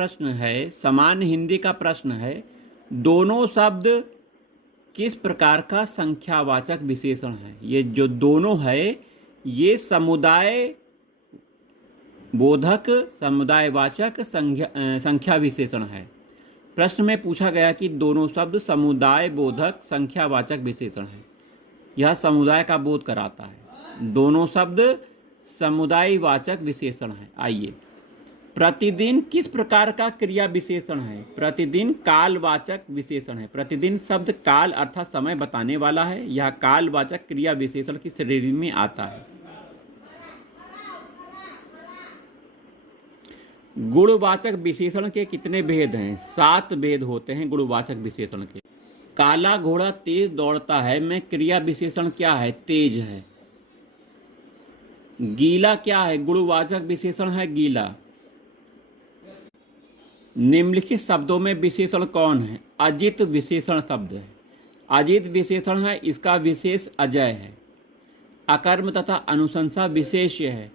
प्रश्न है, सामान्य हिंदी का प्रश्न है, दोनों शब्द किस प्रकार का संख्यावाचक विशेषण है। ये जो दोनों है ये समुदाय बोधक समुदायवाचक संख्या विशेषण है। प्रश्न में पूछा गया कि दोनों शब्द समुदाय बोधक संख्यावाचक विशेषण है। यह समुदाय का बोध कराता है। दोनों शब्द समुदायवाचक विशेषण है। आइए, प्रतिदिन किस प्रकार का क्रिया विशेषण है। प्रतिदिन कालवाचक विशेषण है। प्रतिदिन शब्द काल अर्थात समय बताने वाला है। यह कालवाचक क्रिया विशेषण की श्रेणी में आता है। गुणवाचक विशेषण के कितने भेद हैं। 7 भेद होते हैं गुणवाचक विशेषण के। काला घोड़ा तेज दौड़ता है में क्रिया विशेषण क्या है, तेज है। गीला क्या है, गुणवाचक विशेषण है गीला। निम्नलिखित शब्दों में विशेषण कौन है, अजित विशेषण शब्द है। अजित विशेषण है, इसका विशेष अजय है। अकर्म तथा अनुशंसा विशेष्य है।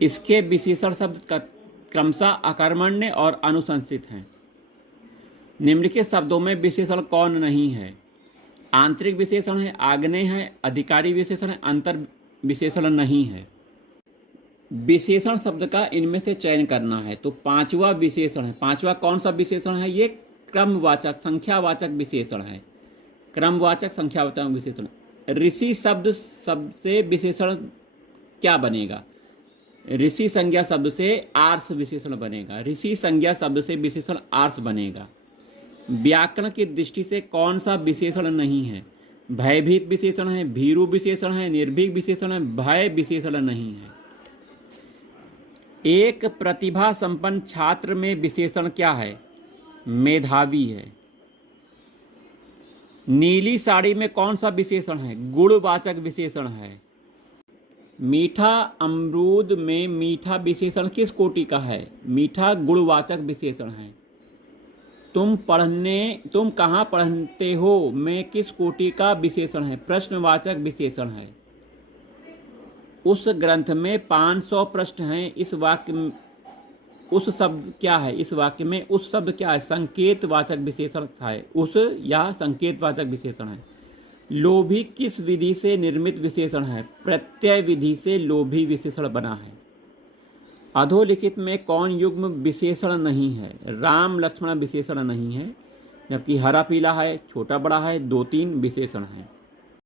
इसके विशेषण शब्द क्रमशः अकर्मण्य और अनुशंसित हैं। निम्नलिखित शब्दों में विशेषण कौन नहीं है। आंतरिक विशेषण है, आग्नेय है, अधिकारी विशेषण है, अंतर विशेषण नहीं है। विशेषण शब्द का इनमें से चयन करना है। तो 5वां विशेषण है। 5वां कौन सा विशेषण है, ये क्रमवाचक संख्यावाचक विशेषण है। क्रमवाचक संख्यावाचक विशेषण। ऋषि शब्द से विशेषण क्या बनेगा, ऋषि संज्ञा शब्द से आर्ष विशेषण बनेगा। ऋषि संज्ञा शब्द से विशेषण आर्ष बनेगा। व्याकरण की दृष्टि से कौन सा विशेषण नहीं है, भयभीत विशेषण है, भीरु विशेषण है, निर्भीक विशेषण है, भय विशेषण नहीं है। एक प्रतिभा संपन्न छात्र में विशेषण क्या है, मेधावी है। नीली साड़ी में कौन सा विशेषण है, गुणवाचक विशेषण है। मीठा अमरूद में मीठा विशेषण किस कोटि का है, मीठा गुणवाचक विशेषण है। तुम कहाँ पढ़ते हो में किस कोटि का विशेषण है, प्रश्नवाचक विशेषण है। उस ग्रंथ में 500 पृष्ठ हैं। इस वाक्य में उस शब्द क्या है, इस वाक्य में उस शब्द क्या है, संकेतवाचक विशेषण है। उस या संकेतवाचक विशेषण है। लोभी किस विधि से निर्मित विशेषण है, प्रत्यय विधि से लोभी विशेषण बना है। अधोलिखित में कौन युग्म विशेषण नहीं है, राम लक्ष्मण विशेषण नहीं है, जबकि हरा पीला है, छोटा बड़ा है, 2-3 विशेषण है।